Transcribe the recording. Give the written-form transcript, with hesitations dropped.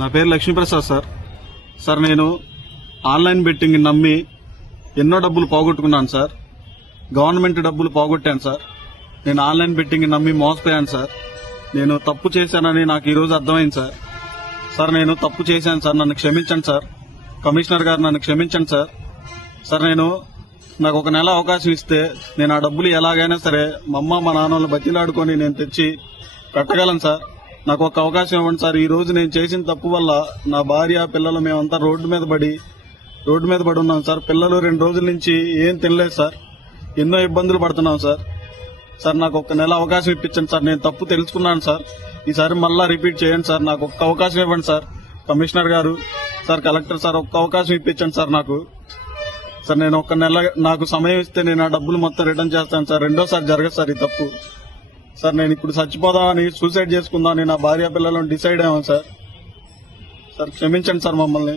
నా పేరు Lakshmi Prasad sir. Sir నేను ఆన్లైన్ బెట్టింగ్ నమ్మి ఎన్నో డబ్బులు పోగొట్టుకున్నాను సార్. గవర్నమెంట్ డబ్బులు పోగొట్టాను సార్. నేను ఆన్లైన్ బెట్టింగ్ నమ్మి మోసపోయాను సార్. నేను తప్పు చేశానని నాకు ఈరోజు అర్థమైంది సార్. సార్ నేను తప్పు చేశాను సార్, నన్ను క్షమించండి సార్. కమిషనర్ గారు నన్ను క్షమించండి సార్. సార్ నాకు ఒక నెల అవకాశం ఇస్తే నేను ఆ డబ్బులు ఎలాగైనా సరే మా అమ్మ మా నాన్నలు బతిలాడుకొని నేను తెచ్చి కట్టగలను సార్. నాకు ఒక అవకాశం ఇవ్వండి సార్. ఈ రోజు నేను చేసిన తప్పు వల్ల నా భార్య పిల్లలు మేమంతా రోడ్డు మీద పడి ఉన్నాం సార్. పిల్లలు 2 రోజుల నుంచి ఏం తినలేదు సార్. ఎన్నో ఇబ్బందులు పడుతున్నాం సార్. సార్ నాకు ఒక నెల అవకాశం ఇప్పించండి సార్. నేను తప్పు తెలుసుకున్నాను సార్. ఈసారి మళ్ళా రిపీట్ చేయండి సార్. నాకు ఒక్క అవకాశం ఇవ్వండి సార్. కమిషనర్ గారు సార్, కలెక్టర్ సార్, ఒక్క అవకాశం ఇప్పించండి సార్ నాకు. సార్ నేను ఒక నెల నాకు సమయం ఇస్తే నేను ఆ డబ్బులు మొత్తం రిటర్న్ చేస్తాను సార్. రెండోసారి జరగదు సార్ ఈ తప్పు. సార్ నేను ఇప్పుడు చచ్చిపోదామని, సూసైడ్ చేసుకుందామని నా భార్య పిల్లలను డిసైడ్ అయ్యాను సార్. సార్ క్షమించండి సార్ మమ్మల్ని.